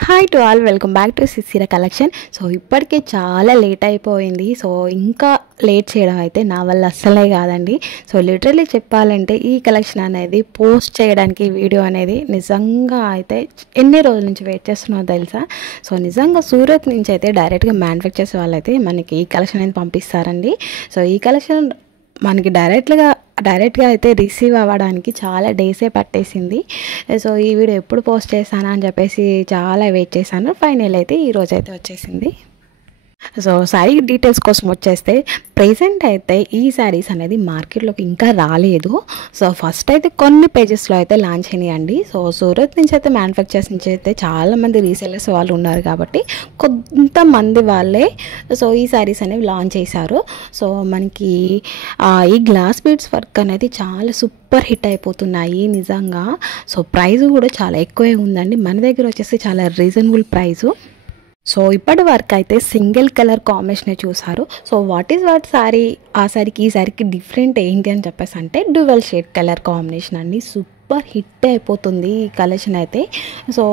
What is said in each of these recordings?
Hi to all, welcome back to సిసిరా collection. So ఇప్పటికే చాలా late అయిపోయింది. సో ఇంకా లేట్ చేయడం అయితే నా వల్ల అస్సలే కాదండి. సో లిటరలీ చెప్పాలంటే ఈ కలెక్షన్ అనేది పోస్ట్ చేయడానికి వీడియో అనేది నిజంగా అయితే ఎన్ని రోజుల నుంచి వెయిట్ చేస్తున్నారో తెలుసా. సో నిజంగా సూరత్ నుంచి అయితే డైరెక్ట్గా మ్యానుఫ్యాక్చర్స్ వాళ్ళు అయితే మనకి ఈ కలెక్షన్ అనేది పంపిస్తారండి. సో ఈ కలెక్షన్ మనకి డైరెక్ట్గా అయితే రిసీవ్ అవ్వడానికి చాలా డేసే పట్టేసింది. సో ఈ వీడియో ఎప్పుడు పోస్ట్ చేశానా అని చెప్పేసి చాలా వెయిట్ చేశాను. ఫైనల్ అయితే ఈరోజు అయితే వచ్చేసింది. సో శారీ డీటెయిల్స్ కోసం వచ్చేస్తే ప్రెజెంట్ అయితే ఈ శారీస్ అనేది మార్కెట్లోకి ఇంకా రాలేదు. సో ఫస్ట్ అయితే కొన్ని పేజెస్లో అయితే లాంచ్ అయినాయండి. సో సూరత్ నుంచి అయితే మ్యానుఫ్యాక్చర్స్ నుంచి అయితే చాలామంది రీసేలర్స్ వాళ్ళు ఉన్నారు కాబట్టి కొంతమంది వాళ్ళే సో ఈ శారీస్ అనేవి లాంచ్ చేశారు. సో మనకి ఈ గ్లాస్ బీడ్స్ వర్క్ అనేది చాలా సూపర్ హిట్ అయిపోతున్నాయి నిజంగా. సో ప్రైస్ కూడా చాలా ఎక్కువే ఉందండి. మన దగ్గర వచ్చేసి చాలా రీజనబుల్ ప్రైజు. సో ఇప్పటి వరకు అయితే సింగిల్ కలర్ కాంబినేషన్ చూసారు. సో వాట్ శారీ ఆ శారీకి ఈ శారీకి డిఫరెంట్ ఏంటి అని చెప్పేసి అంటే డ్యువల్ షేడ్ కలర్ కాంబినేషన్ అండి. సూపర్ హిట్ అయిపోతుంది ఈ కలెక్షన్ అయితే. సో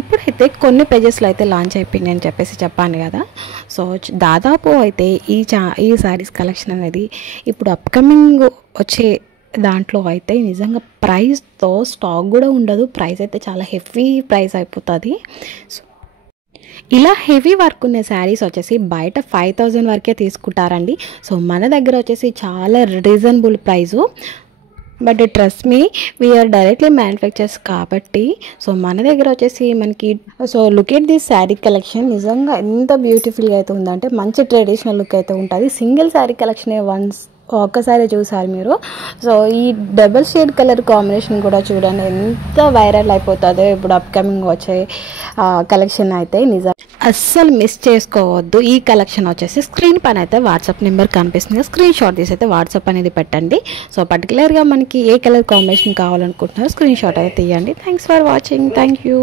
ఇప్పుడైతే కొన్ని పేజెస్లో అయితే లాంచ్ అయిపోయింది అని చెప్పేసి చెప్పాను కదా. సో దాదాపు అయితే ఈ శారీస్ కలెక్షన్ అనేది ఇప్పుడు అప్కమింగ్ వచ్చే దాంట్లో అయితే నిజంగా ప్రైస్తో స్టాక్ కూడా ఉండదు. ప్రైస్ అయితే చాలా హెవీ ప్రైస్ అయిపోతుంది. సో ఇలా హెవీ వర్క్ ఉన్న శారీస్ వచ్చేసి బయట 5000 వరకే తీసుకుంటారండి. సో మన దగ్గర వచ్చేసి చాలా reasonable price. But trust me, we're directly manufactures కాబట్టి సో మన దగ్గర వచ్చేసి మనకి so look at this sari collection. నిజంగా ఎంత బ్యూటిఫుల్గా అయితే ఉందంటే మంచి ట్రెడిషనల్ లుక్ అయితే ఉంటుంది. సింగిల్ శారీ కలెక్షనే ఒక్కసారి చూసారు మీరు. సో ఈ డబుల్ షేడ్ కలర్ కాంబినేషన్ కూడా చూడండి ఎంత వైరల్ అయిపోతుందో ఇప్పుడు అప్కమింగ్ వచ్చే కలెక్షన్ అయితే. నిజం అస్సలు మిస్ చేసుకోవద్దు. ఈ కలెక్షన్ వచ్చేసి స్క్రీన్ పైన అయితే వాట్సాప్ నెంబర్ కనిపిస్తుంది. స్క్రీన్ షాట్ తీసి అయితే వాట్సాప్ అనేది పెట్టండి. సో పర్టికులర్గా మనకి ఏ కలర్ కాంబినేషన్ కావాలనుకుంటున్నారో స్క్రీన్ షాట్ అయితే తీయండి. Thanks for watching. Thank you.